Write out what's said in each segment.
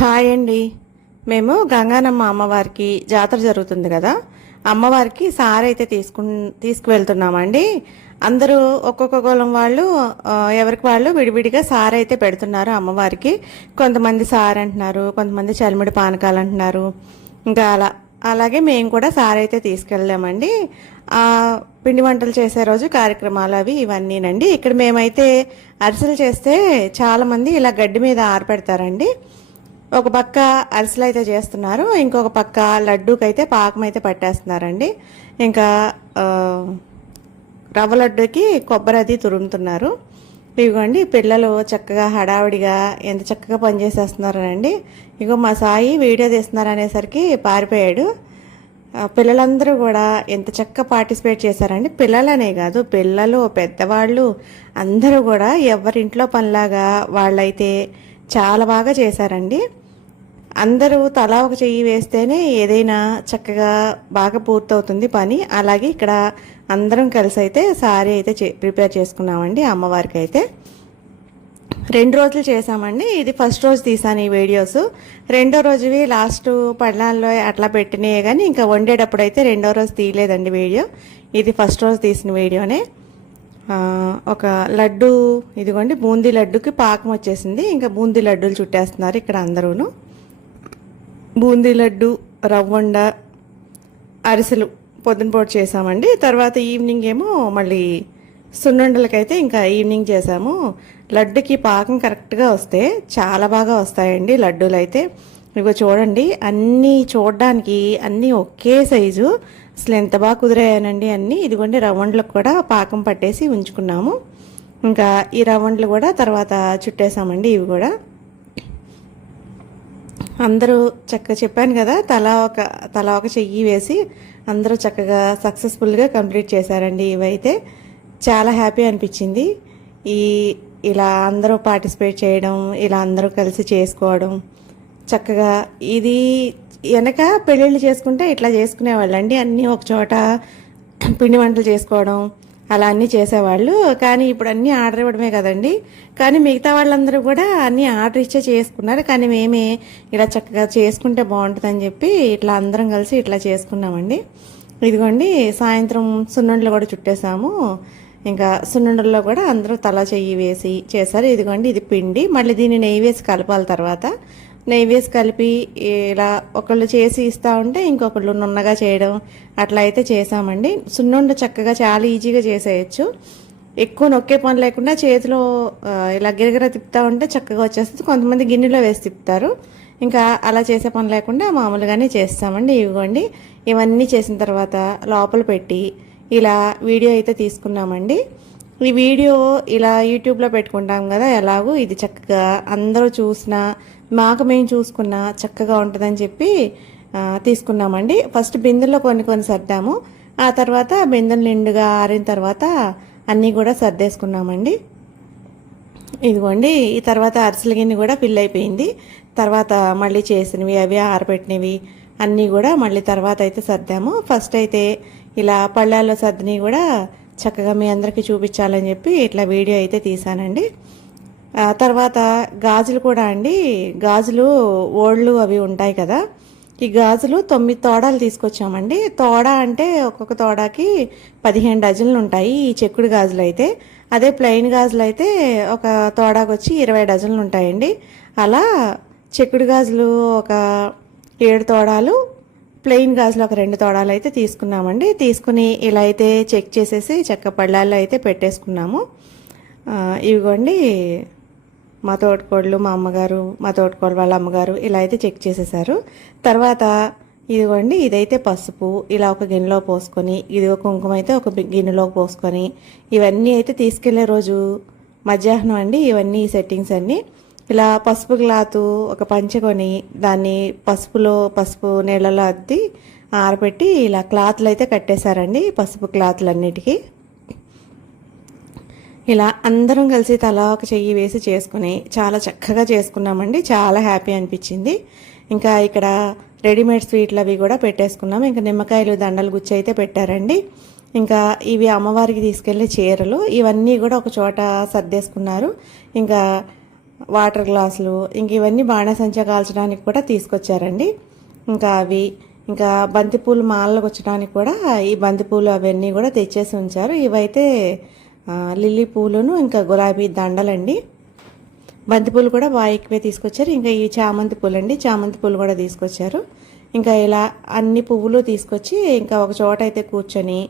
Hi అండి. మేము గంగానమ్మ అమ్మవారికి జాతర జరుగుతుంది కదా. అమ్మవారికి సార్ అయితే తీసుకు తీసుకువెళ్తున్నామండి. అందరూ ఒక్కొక్క గోళం వాళ్ళు ఎవరికి వాళ్ళు విడివిడిగా సార్ అయితే పెడుతున్నారు అమ్మవారికి. కొంతమంది సార్ అంటున్నారు కొంతమంది చలిమిడి పానకాలు అంటున్నారు. ఇంకా అలా అలాగే మేము కూడా సార్ అయితే తీసుకెళ్ళామండి. పిండి వంటలు చేసే రోజు కార్యక్రమాలు అవి ఇవన్నీనండి. ఇక్కడ మేమైతే అరిసెలు చేస్తే చాలామంది ఇలా గడ్డి మీద ఆరపెడతారండి. ఒక పక్క అరిసెలు అయితే చేస్తున్నారు ఇంకొక పక్క లడ్డూకైతే పాకం అయితే పట్టేస్తున్నారండి. ఇంకా రవ్వ లడ్డూకి కొబ్బరి అది తురుముతున్నారు. ఇదిగోండి పిల్లలు చక్కగా హడావిడిగా ఎంత చక్కగా పనిచేసేస్తున్నారండి ఇగో మా సాయి వీడియో తీస్తున్నారు అనేసరికి పారిపోయాడు పిల్లలందరూ కూడా ఎంత చక్కగా పార్టిసిపేట్ చేశారండి. పిల్లలనే కాదు పిల్లలు పెద్దవాళ్ళు అందరూ కూడా ఎవరింట్లో పనిలాగా వాళ్ళైతే చాలా బాగా చేశారండి. అందరూ తలా ఒక చెయ్యి వేస్తేనే ఏదైనా చక్కగా బాగా పూర్తవుతుంది పని. అలాగే ఇక్కడ అందరం కలిసి అయితే సారీ అయితే ప్రిపేర్ చేసుకున్నామండి అమ్మవారికి అయితే రెండు రోజులు చేసామండి ఇది ఫస్ట్ రోజు తీసాను ఈ వీడియోస్. రెండో రోజువి లాస్ట్ పళ్ళాల్లో అట్లా పెట్టినాయి కానీ ఇంకా వండేటప్పుడు అయితే రెండో రోజు తీయలేదండి వీడియో. ఇది ఫస్ట్ రోజు తీసిన వీడియోనే. ఒక లడ్డు ఇదిగోండి బూందీ లడ్డుకి పాకం వచ్చేసింది. ఇంకా బూందీ లడ్డూలు చుట్టేస్తున్నారు ఇక్కడ అందరూను. బూందీ లడ్డు రవ్వండ అరిసెలు పొద్దునపూట చేసామండి. తర్వాత ఈవినింగ్ ఏమో మళ్ళీ సున్నుండలకైతే ఇంకా ఈవినింగ్ చేసాము. లడ్డుకి పాకం కరెక్ట్గా వస్తే చాలా బాగా వస్తాయండి లడ్డూలు అయితే. ఇగో చూడండి అన్నీ చూడడానికి అన్నీ ఒకే సైజు. అసలు ఎంత బాగా కుదిరాయనండి అన్నీ. ఇదిగోండి రవ్వండ్లకు కూడా పాకం పట్టేసి ఉంచుకున్నాము. ఇంకా ఈ రవ్వండ్లు కూడా తర్వాత చుట్టేసామండి ఇవి కూడా. అందరూ చక్కగా చెప్పాను కదా తలా ఒక తలా ఒక చెయ్యి వేసి అందరూ చక్కగా సక్సెస్ఫుల్గా కంప్లీట్ చేశారండి ఇవైతే. చాలా హ్యాపీ అనిపించింది. ఈ ఇలా అందరూ పార్టిసిపేట్ చేయడం ఇలా అందరూ కలిసి చేసుకోవడం చక్కగా ఇది వెనక పెళ్ళిళ్ళు చేసుకుంటే ఇట్లా చేసుకునేవాళ్ళండి. అన్నీ ఒక చోట పిండి వంటలు చేసుకోవడం అలా అన్నీ చేసేవాళ్ళు. కానీ ఇప్పుడు అన్నీ ఆర్డర్ ఇవ్వడమే కదండి. కానీ మిగతా వాళ్ళందరూ కూడా అన్నీ ఆర్డర్ ఇచ్చే చేసుకున్నారు. కానీ మేమే ఇలా చక్కగా చేసుకుంటే బాగుంటుందని చెప్పి ఇట్లా అందరం కలిసి ఇట్లా చేసుకున్నామండి. ఇదిగోండి సాయంత్రం సున్నుండలు కూడా చుట్టేసాము. ఇంకా సున్నుండల్లో కూడా అందరూ తల చెయ్యి వేసి చేశారు. ఇదిగోండి ఇది పిండి. మళ్ళీ దీన్ని నెయ్యి వేసి కలపాలి తర్వాత. నెయ్యి వేసి కలిపి ఇలా ఒకళ్ళు చేసి ఇస్తా ఉంటే ఇంకొకళ్ళు నున్నగా చేయడం అట్లా అయితే చేసామండి సున్నుండ చక్కగా చాలా ఈజీగా చేసేయచ్చు. ఎక్కువ నొక్కే పని లేకుండా చేతిలో ఇలా గిరగిర తిప్పుతా ఉంటే చక్కగా వచ్చేస్తుంది. కొంతమంది గిన్నెలో వేసి తిప్పుతారు. ఇంకా అలా చేసే పని లేకుండా మామూలుగానే చేస్తామండి. ఇవిగోండి ఇవన్నీ చేసిన తర్వాత లోపల పెట్టి ఇలా వీడియో అయితే తీసుకున్నామండి. ఈ వీడియో ఇలా యూట్యూబ్లో పెట్టుకుంటాం కదా ఎలాగో ఇది చక్కగా అందరూ చూసినా మాకు మేము చూసుకున్నా చక్కగా ఉంటుందని చెప్పి తీసుకున్నామండి. ఫస్ట్ బిందెల్లో కొన్ని కొన్ని సర్దాము. ఆ తర్వాత బిందెలు నిండుగా ఆరిన తర్వాత అన్నీ కూడా సర్దేసుకున్నామండి. ఇదిగోండి ఈ తర్వాత అరిసెల గిన్నె కూడా ఫిల్ అయిపోయింది. తర్వాత మళ్ళీ చేసినవి అవి ఆరబెట్టినవి అన్నీ కూడా మళ్ళీ తర్వాత అయితే సర్దాము. ఫస్ట్ అయితే ఇలా పళ్ళాల్లో సర్దిని కూడా చక్కగా మీ అందరికీ చూపించాలని చెప్పి ఇట్లా వీడియో అయితే తీసానండి తర్వాత గాజులు కూడా అండి. గాజులు ఓళ్ళు అవి ఉంటాయి కదా. ఈ గాజులు తొమ్మిది తోడాలు తీసుకొచ్చామండి. తోడ అంటే ఒక్కొక్క తోడాకి పదిహేను డజన్లు ఉంటాయి ఈ చెక్కుడు గాజులు అయితే. అదే ప్లెయిన్ గాజులు అయితే ఒక తోడాకు వచ్చి ఇరవై డజన్లు ఉంటాయండి. అలా చెక్కుడు గాజులు ఒక ఏడు తోడాలు ప్లెయిన్ గాజులు ఒక రెండు తోడాలు అయితే తీసుకున్నామండి. తీసుకుని ఇలా అయితే చెక్ చేసేసి చెక్క పళ్ళాల్లో అయితే పెట్టేసుకున్నాము. ఇవిగోండి మా తోటకోళ్ళు మా అమ్మగారు మా తోటకోళ్ళు వాళ్ళ అమ్మగారు ఇలా అయితే చెక్ చేసేసారు. తర్వాత ఇదిగోండి ఇదైతే పసుపు. ఇలా ఒక గిన్నెలో పోసుకొని ఇది కుంకుమ అయితే ఒక గిన్నెలో పోసుకొని ఇవన్నీ అయితే తీసుకెళ్ళే రోజు మధ్యాహ్నం అండి. ఇవన్నీ సెట్టింగ్స్ అన్నీ. ఇలా పసుపు క్లాత్ ఒక పంచకొని దాన్ని పసుపులో పసుపు నీళ్ళలో అద్ది ఆరబెట్టి ఇలా క్లాత్లు అయితే కట్టేశారండి పసుపు క్లాత్లు అన్నిటికీ ఇలా అందరం కలిసి తలా ఒక చెయ్యి వేసి చేసుకుని చాలా చక్కగా చేసుకున్నామండి. చాలా హ్యాపీ అనిపించింది. ఇంకా ఇక్కడ రెడీమేడ్ స్వీట్లు అవి కూడా పెట్టేసుకున్నాం. ఇంకా నిమ్మకాయలు దండలు గుచ్చి అయితే పెట్టారండి. ఇంకా ఇవి అమ్మవారికి తీసుకెళ్ళే చీరలు. ఇవన్నీ కూడా ఒక చోట సర్దేసుకున్నారు. ఇంకా వాటర్ గ్లాసులు ఇంక ఇవన్నీ బాణసంచా కాల్చడానికి కూడా తీసుకొచ్చారండి. ఇంకా అవి ఇంకా బంతిపూలు మాలలు వచ్చడానికి కూడా ఈ బంతిపూలు అవన్నీ కూడా తెచ్చేసి ఉంచారు. ఇవైతే లిల్లీ పూలును ఇంకా గులాబీ దండలండి. బంతిపూలు కూడా బాగా ఎక్కువే తీసుకొచ్చారు. ఇంకా ఈ చామంతి పూలు అండి చామంతి పూలు కూడా తీసుకొచ్చారు. ఇంకా ఇలా అన్ని పువ్వులు తీసుకొచ్చి ఇంకా ఒక చోట అయితే కూర్చొని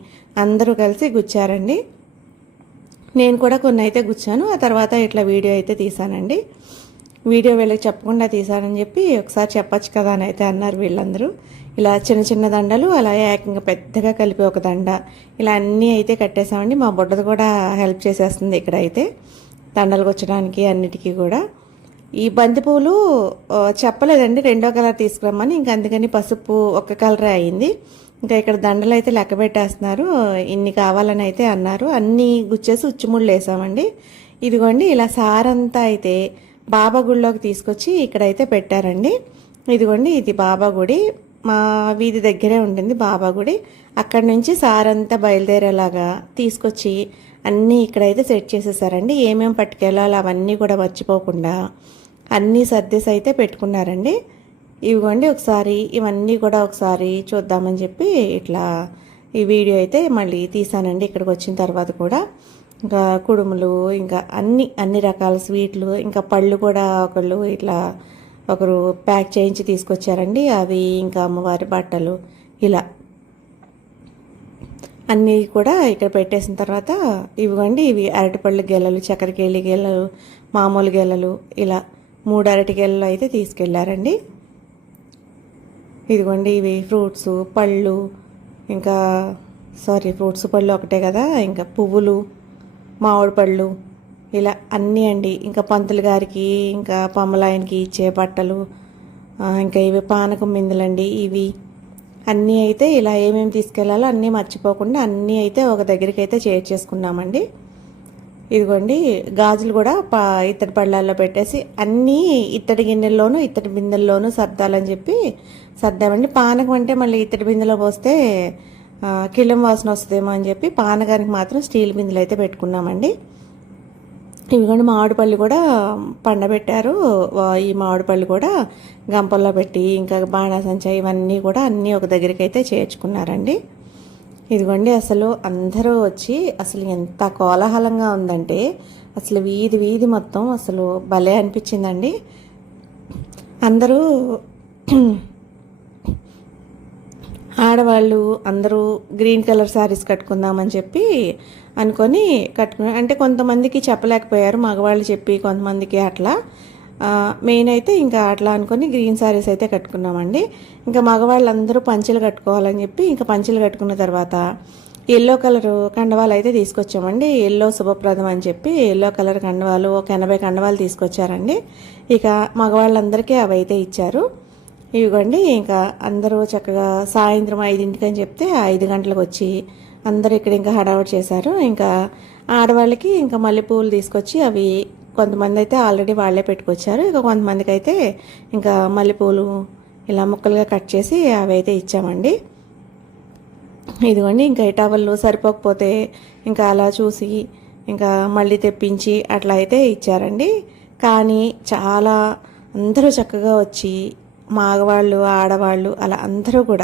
అందరూ కలిసి గుచ్చారండి. నేను కూడా కొన్ని అయితే గుచ్చాను. ఆ తర్వాత ఇట్లా వీడియో అయితే తీసానండి వీడియో వీళ్ళకి చెప్పకుండా తీసానని చెప్పి ఒకసారి చెప్పచ్చు కదా అని అయితే అన్నారు వీళ్ళందరూ. ఇలా చిన్న చిన్న దండలు అలా ఏకంగా పెద్దగా కలిపి ఒక దండ ఇలా అన్నీ అయితే కట్టేసామండి మా బుడ్డది కూడా హెల్ప్ చేసేస్తుంది ఇక్కడ అయితే దండలు గుచ్చడానికి అన్నిటికీ కూడా. ఈ బంతి పువ్వులు చెప్పలేదండి రెండో కలర్ తీసుకురమ్మని. ఇంకా అందుకని పసుపు ఒక కలరే అయింది. ఇంకా ఇక్కడ దండలు అయితే లెక్క పెట్టేస్తున్నారు. ఇన్ని కావాలని అయితే అన్నారు. అన్నీ గుచ్చేసి ఉచ్చిముళ్ళు వేసామండి. ఇదిగోండి ఇలా సారంతా అయితే బాబా గుడిలోకి తీసుకొచ్చి ఇక్కడైతే పెట్టారండి. ఇదిగోండి ఇది బాబా గుడి. మా వీధి దగ్గరే ఉంటుంది బాబా గుడి. అక్కడి నుంచి సారంతా బయలుదేరేలాగా తీసుకొచ్చి అన్నీ ఇక్కడైతే సెట్ చేసేసారండి. ఏమేమి పట్టుకెళ్ళాలో అవన్నీ కూడా మర్చిపోకుండా అన్నీ సర్దేసి అయితే పెట్టుకున్నారండి. ఇవిగోండి ఒకసారి ఇవన్నీ కూడా ఒకసారి చూద్దామని చెప్పి ఇట్లా ఈ వీడియో అయితే మళ్ళీ తీసానండి ఇక్కడికి వచ్చిన తర్వాత కూడా. ఇంకా కుడుములు ఇంకా అన్ని అన్ని రకాల స్వీట్లు ఇంకా పళ్ళు కూడా ఒకళ్ళు ఇట్లా ఒకరు ప్యాక్ చేయించి తీసుకొచ్చారండి. అవి ఇంకా అమ్మవారి బట్టలు ఇలా. అన్నీ కూడా ఇక్కడ పెట్టేసిన తర్వాత ఇవ్వండి ఇవి అరటిపళ్ళు గెలలు చక్కెరకేళి గెలలు మామూలు గెలలు ఇలా మూడు అరటి గెలలు అయితే తీసుకెళ్ళారండి. ఇదిగోండి ఇవి ఫ్రూట్స్ పళ్ళు ఇంకా సారీ ఫ్రూట్స్ పళ్ళు ఒకటే కదా ఇంకా పువ్వులు మామిడి పళ్ళు ఇలా అన్నీ అండి. ఇంకా పంతులు గారికి ఇంకా పమ్మలాయనకి ఇచ్చే బట్టలు ఇంకా ఇవి పానకం మిందులండి. ఇవి అన్నీ అయితే ఇలా ఏమేమి తీసుకెళ్ళాలో అన్నీ మర్చిపోకుండా అన్నీ అయితే ఒక దగ్గరికి అయితే చేర్చేసుకున్నామండి ఇదిగోండి గాజులు కూడా పా ఇత్తడి పళ్ళాల్లో పెట్టేసి అన్నీ ఇత్తడి గిన్నెల్లోనూ ఇత్తడి బిందెల్లోనూ సర్దాలని చెప్పి సర్దామండి. పానకం అంటే మళ్ళీ ఇత్తడి బిందెలో పోస్తే కిళ్ళం వాసన వస్తుందేమో అని చెప్పి పానకానికి మాత్రం స్టీల్ బిందెలు అయితే పెట్టుకున్నామండి. ఇవిగోండి మామిడిపళ్ళు కూడా పండబెట్టారు. ఈ మామిడిపళ్ళు కూడా గంపల్లో పెట్టి ఇంకా బాణాసంచా ఇవన్నీ కూడా అన్నీ ఒక దగ్గరికి అయితే చేర్చుకున్నారండి. ఇదిగోండి అసలు అందరూ వచ్చి అసలు ఎంత కోలాహలంగా ఉందంటే అసలు వీధి వీధి మొత్తం అసలు భలే అనిపించిందండి. అందరూ ఆడవాళ్ళు అందరూ గ్రీన్ కలర్ శారీస్ కట్టుకుందామని చెప్పి అనుకొని కట్టుకున్నారు అంటే కొంతమందికి చెప్పలేకపోయారు మగవాళ్ళు చెప్పి కొంతమందికి అట్లా. మెయిన్ అయితే ఇంకా అట్లా అనుకొని గ్రీన్ శారీస్ అయితే కట్టుకున్నామండి. ఇంకా మగవాళ్ళందరూ పంచెలు కట్టుకోవాలని చెప్పి ఇంకా పంచెలు కట్టుకున్న తర్వాత ఎల్లో కలర్ కండవాలు అయితే తీసుకొచ్చామండి. ఎల్లో శుభప్రదం అని చెప్పి ఎల్లో కలర్ కండవాలు ఒక ఎనభై కండవాలు తీసుకొచ్చారండి. ఇక మగవాళ్ళందరికీ అవి అయితే ఇచ్చారు. ఇవిగోండి ఇంకా అందరూ చక్కగా సాయంత్రం ఐదింటికి అని చెప్తే ఐదు గంటలకు వచ్చి అందరూ ఇక్కడ ఇంకా హడావుడి చేశారు. ఇంకా ఆడవాళ్ళకి ఇంకా మల్లెపూలు తీసుకొచ్చి అవి కొంతమంది అయితే ఆల్రెడీ వాళ్ళే పెట్టుకొచ్చారు. ఇక కొంతమందికి అయితే ఇంకా మల్లెపూలు ఇలా ముక్కలుగా కట్ చేసి అవి అయితే ఇచ్చామండి. ఇదిగోండి ఇంకా టవల్లు సరిపోకపోతే ఇంకా అలా చూసి ఇంకా మళ్ళీ తెప్పించి అట్లా అయితే ఇచ్చారండి. కానీ చాలా అందరూ చక్కగా వచ్చి మగవాళ్ళు ఆడవాళ్ళు అలా అందరూ కూడా